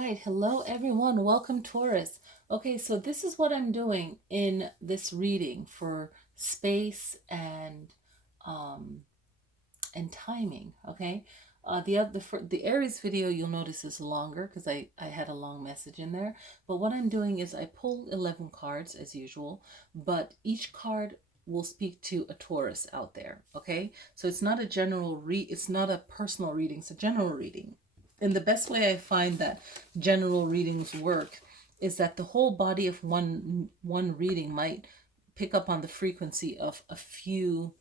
right, hello everyone. Welcome, Taurus. Okay, so this is what I'm doing in this reading for space um and timing. Okay, the Aries video you'll notice is longer because I had a long message in there. But what I'm doing is I pull 11 cards as usual, but each card will speak to a Taurus out there. Okay, so it's not a it's not a personal reading. It's a general reading. And the best way I find that general readings work is that the whole body of one reading might pick up on the frequency of a few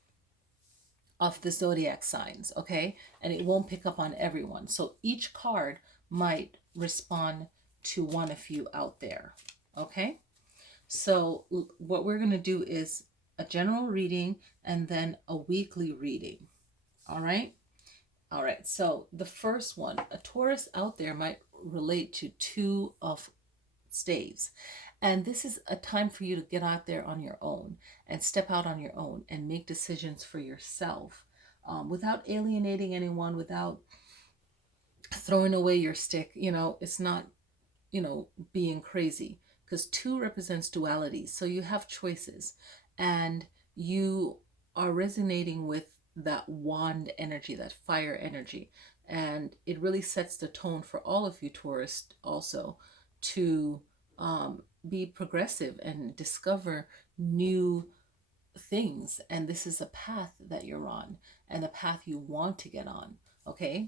of the zodiac signs, okay? And it won't pick up on everyone. So each card might respond to one of you out there, okay? So what we're going to do is a general reading and then a weekly reading, all right? All right, so the first one, a Taurus out there might relate to two of staves. And this is a time for you to get out there on your own and step out on your own and make decisions for yourself without alienating anyone, without throwing away your stick. It's not, being crazy, because two represents duality. So you have choices and you are resonating with that wand energy, that fire energy. And it really sets the tone for all of you Taurus also to be progressive and discover new things. And this is a path that you're on and a path you want to get on. Okay.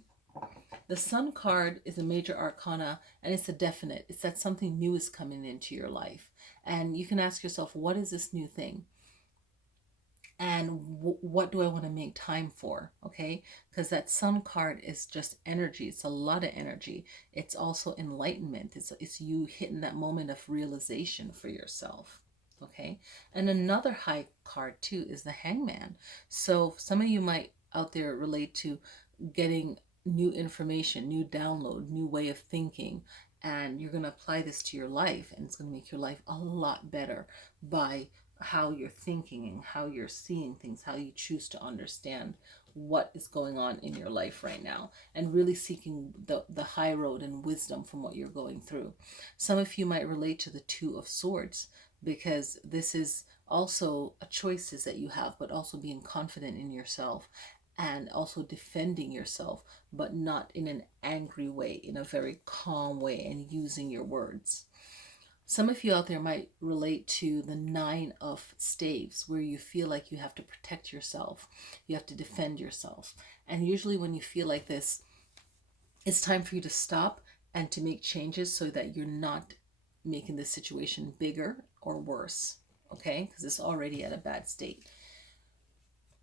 The Sun card is a major arcana and it's a definite. It's that something new is coming into your life. And you can ask yourself, what is this new thing? And what do I want to make time for? Okay, because that Sun card is just energy. It's a lot of energy. It's also enlightenment. It's you hitting that moment of realization for yourself. Okay, and another high card too is the Hangman. So some of you might out there relate to getting new information, new download, new way of thinking, and you're going to apply this to your life, and it's going to make your life a lot better by how you're thinking and how you're seeing things, how you choose to understand what is going on in your life right now, and really seeking the high road and wisdom from what you're going through. Some of you might relate to the Two of Swords, because this is also a choices that you have, but also being confident in yourself and also defending yourself, but not in an angry way, in a very calm way, and using your words. Some of you out there might relate to the Nine of Staves, where you feel like you have to protect yourself, you have to defend yourself. And usually when you feel like this, it's time for you to stop and to make changes so that you're not making the situation bigger or worse, okay? Because it's already at a bad state.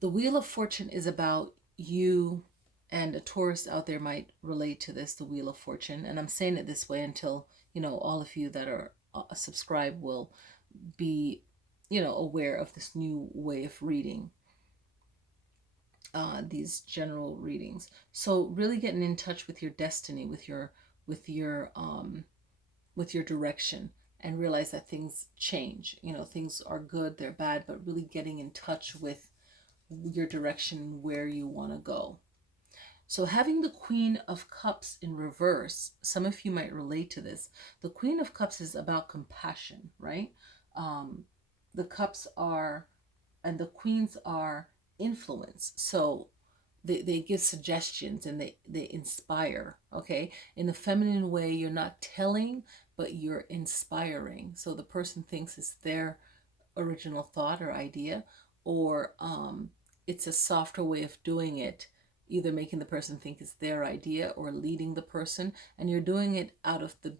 The Wheel of Fortune is about you, and a Taurus out there might relate to this, the Wheel of Fortune. And I'm saying it this way until, all of you that are subscribed will be, aware of this new way of reading these general readings. So really getting in touch with your destiny, with your direction, and realize that things change. Things are good, they're bad, but really getting in touch with your direction, where you want to go. So having the Queen of Cups in reverse, some of you might relate to this. The Queen of Cups is about compassion, right? The cups are, and the queens are influence. So they give suggestions and they inspire, okay? In a feminine way, you're not telling, but you're inspiring. So the person thinks it's their original thought or idea, or it's a softer way of doing it, either making the person think it's their idea or leading the person, and you're doing it out of the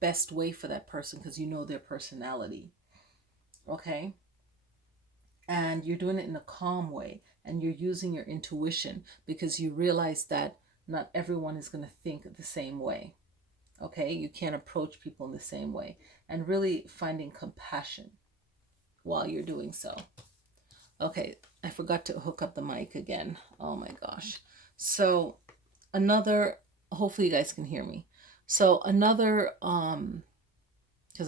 best way for that person because you know their personality, okay? And you're doing it in a calm way, and you're using your intuition because you realize that not everyone is going to think the same way, okay? You can't approach people in the same way, and really finding compassion while you're doing so. Okay, I forgot to hook up the mic again. Oh my gosh. So hopefully you guys can hear me. So because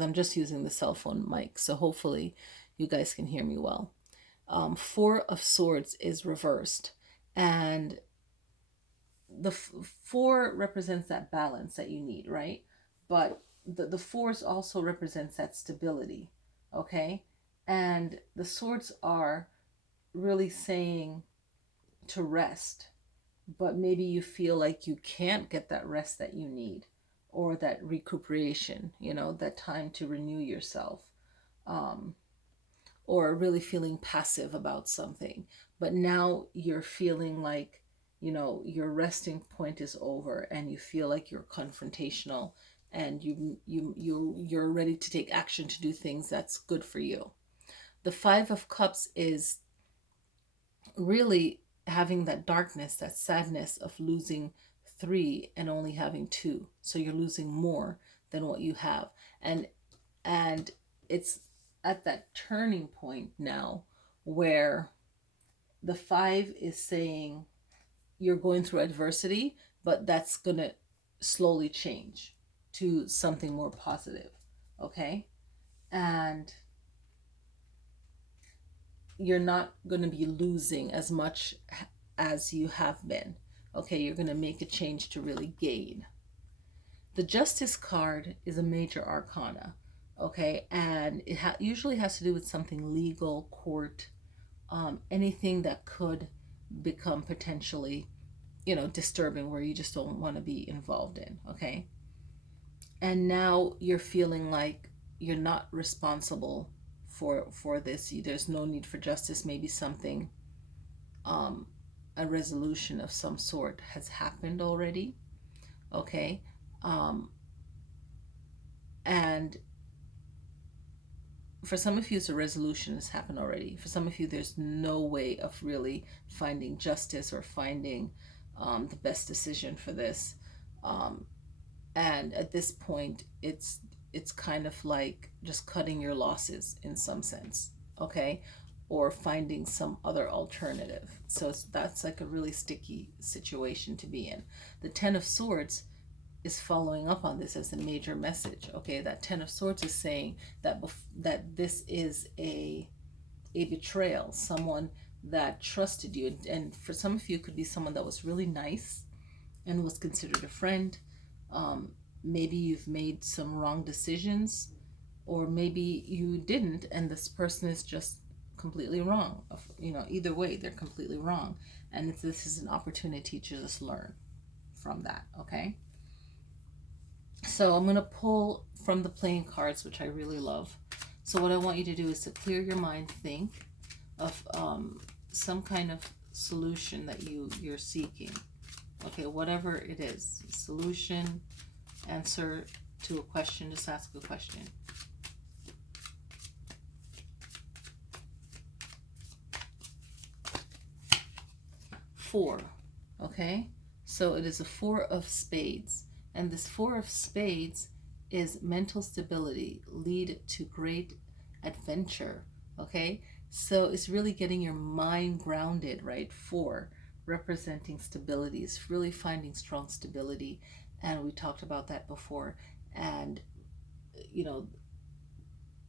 I'm just using the cell phone mic, so hopefully you guys can hear me well. Four of Swords is reversed, and the four represents that balance that you need, right? but the Fours also represents that stability, okay? And the Swords are really saying to rest, but maybe you feel like you can't get that rest that you need, or that recuperation, that time to renew yourself, um, or really feeling passive about something. But now you're feeling like, your resting point is over, and you feel like you're confrontational, and you're ready to take action to do things that's good for you. The Five of Cups is really having that darkness, that sadness of losing three and only having two. So you're losing more than what you have. And it's at that turning point now where the five is saying you're going through adversity, but that's going to slowly change to something more positive. Okay? And you're not going to be losing as much as you have been. Okay, you're going to make a change to really gain. The Justice card is a major arcana, okay, and it usually has to do with something legal, court, anything that could become potentially, disturbing, where you just don't want to be involved in, okay? And now you're feeling like you're not responsible for this. There's no need for justice. Maybe something, um, a resolution of some sort has happened already, okay? Um, and for some of you, it's a resolution has happened already. For some of you, there's no way of really finding justice or finding the best decision for this. And at this point, it's kind of like just cutting your losses in some sense, okay? Or finding some other alternative. So that's like a really sticky situation to be in. The Ten of Swords is following up on this as a major message. Okay, that Ten of Swords is saying that that this is a betrayal, someone that trusted you, and for some of you, it could be someone that was really nice and was considered a friend. Maybe you've made some wrong decisions, or maybe you didn't, and this person is just completely wrong. Either way, they're completely wrong, and this is an opportunity to just learn from that. Okay. So I'm going to pull from the playing cards, which I really love. So what I want you to do is to clear your mind, think of some kind of solution that you're seeking. Okay, whatever it is, solution, answer to a question, just ask a question. Four, okay? So it is a Four of Spades. And this Four of Spades is mental stability, lead to great adventure, okay? So it's really getting your mind grounded, right? Four, representing stability. It's really finding strong stability. And we talked about that before. And,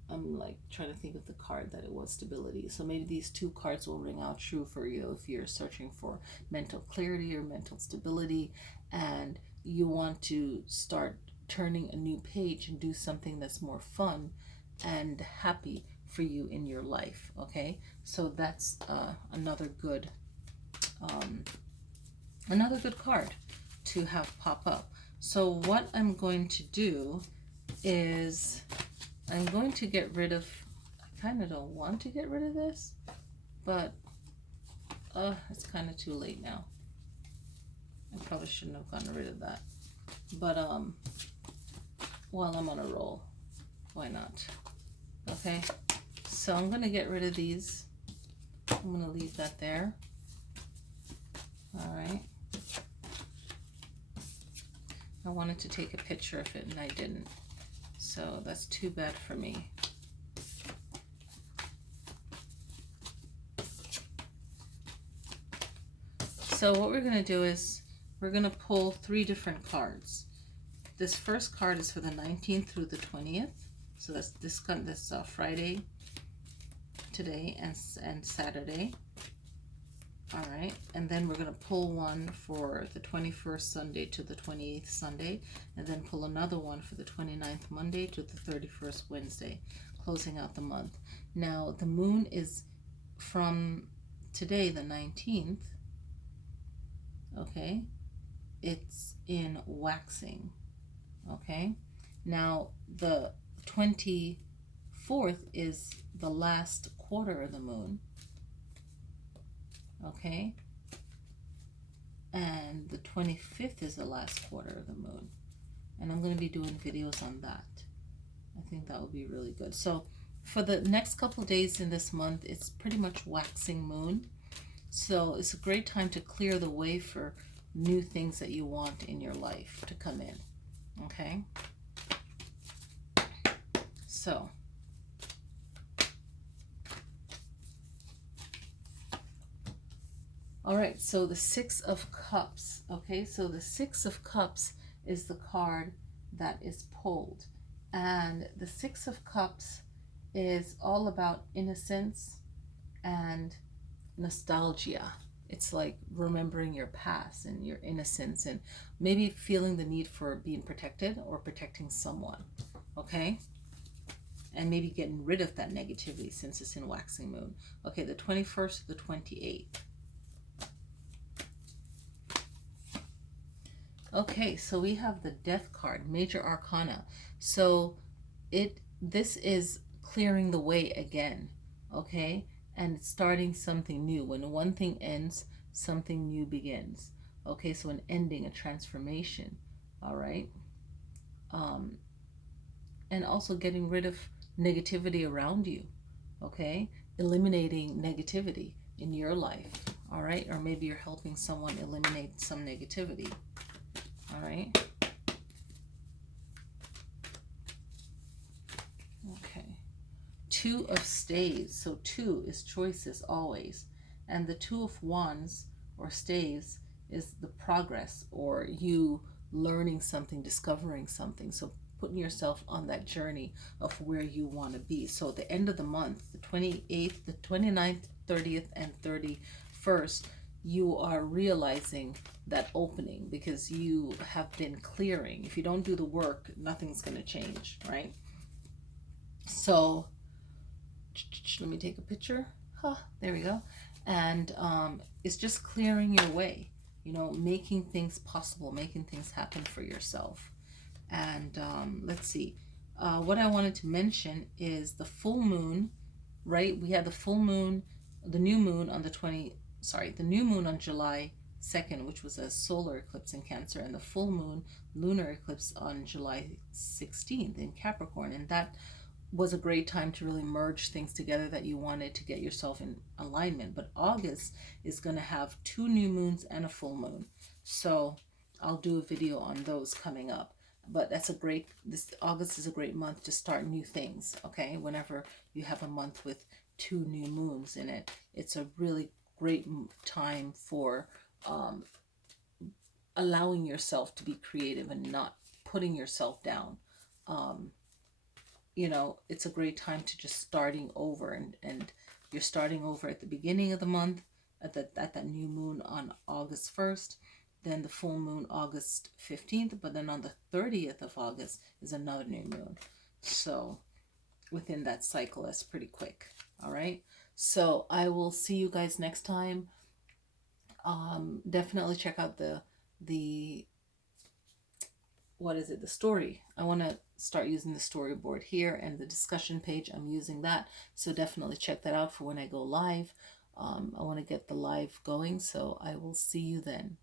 I'm like trying to think of the card that it was, stability. So maybe these two cards will ring out true for you if you're searching for mental clarity or mental stability, and you want to start turning a new page and do something that's more fun and happy for you in your life. Okay, so that's another good card to have pop up. So what I'm going to do is I'm going to get rid of, I kind of don't want to get rid of this, but it's kind of too late now. I probably shouldn't have gotten rid of that. But while I'm on a roll, why not? Okay, so I'm going to get rid of these. I'm going to leave that there. All right. I wanted to take a picture of it and I didn't. So that's too bad for me. So what we're going to do is we're going to pull 3 different cards. This first card is for the 19th through the 20th. So that's this Friday, today, and Saturday. All right, and then we're going to pull one for the 21st Sunday to the 28th Sunday, and then pull another one for the 29th Monday to the 31st Wednesday, closing out the month. Now, the moon is from today, the 19th, okay? It's in waxing, okay? Now, the 24th is the last quarter of the moon, okay? And the 25th is the last quarter of the moon. And I'm going to be doing videos on that. I think that would be really good. So for the next couple days in this month, it's pretty much waxing moon. So it's a great time to clear the way for new things that you want in your life to come in. Okay? So all right, so the Six of Cups, okay? So the Six of Cups is the card that is pulled. And the Six of Cups is all about innocence and nostalgia. It's like remembering your past and your innocence and maybe feeling the need for being protected or protecting someone, okay? And maybe getting rid of that negativity since it's in waxing moon. Okay, the 21st to the 28th. Okay, so we have the Death card, Major Arcana. So this is clearing the way again, okay? And starting something new. When one thing ends, something new begins. Okay, so an ending, a transformation, all right? And also getting rid of negativity around you, okay? Eliminating negativity in your life, all right? Or maybe you're helping someone eliminate some negativity. All right. Okay. Two of Staves. So two is choices always. And the Two of Wands or Staves is the progress or you learning something, discovering something. So putting yourself on that journey of where you want to be. So at the end of the month, the 28th, the 29th, 30th, and 31st, you are realizing that opening because you have been clearing. If you don't do the work, nothing's going to change, right? So let me take a picture. There we go. And it's just clearing your way, you know, making things possible, making things happen for yourself. And let's see. What I wanted to mention is the full moon, right? We had the full moon, the new moon on the new moon on July 2nd, which was a solar eclipse in Cancer, and the full moon lunar eclipse on July 16th in Capricorn. And that was a great time to really merge things together that you wanted to get yourself in alignment. But August is going to have two new moons and a full moon. So I'll do a video on those coming up. But this August is a great month to start new things, okay? Whenever you have a month with two new moons in it, it's a really great time for allowing yourself to be creative and not putting yourself down. You know, it's a great time to just starting over, and you're starting over at the beginning of the month at that new moon on August 1st, then the full moon August 15th, but then on the 30th of August is another new moon. So within that cycle, that's pretty quick. All right. So I will see you guys next time. Definitely check out the what is it, the story. I want to start using the storyboard here and the discussion page. I'm using that. So definitely check that out for when I go live. I want to get the live going. So I will see you then.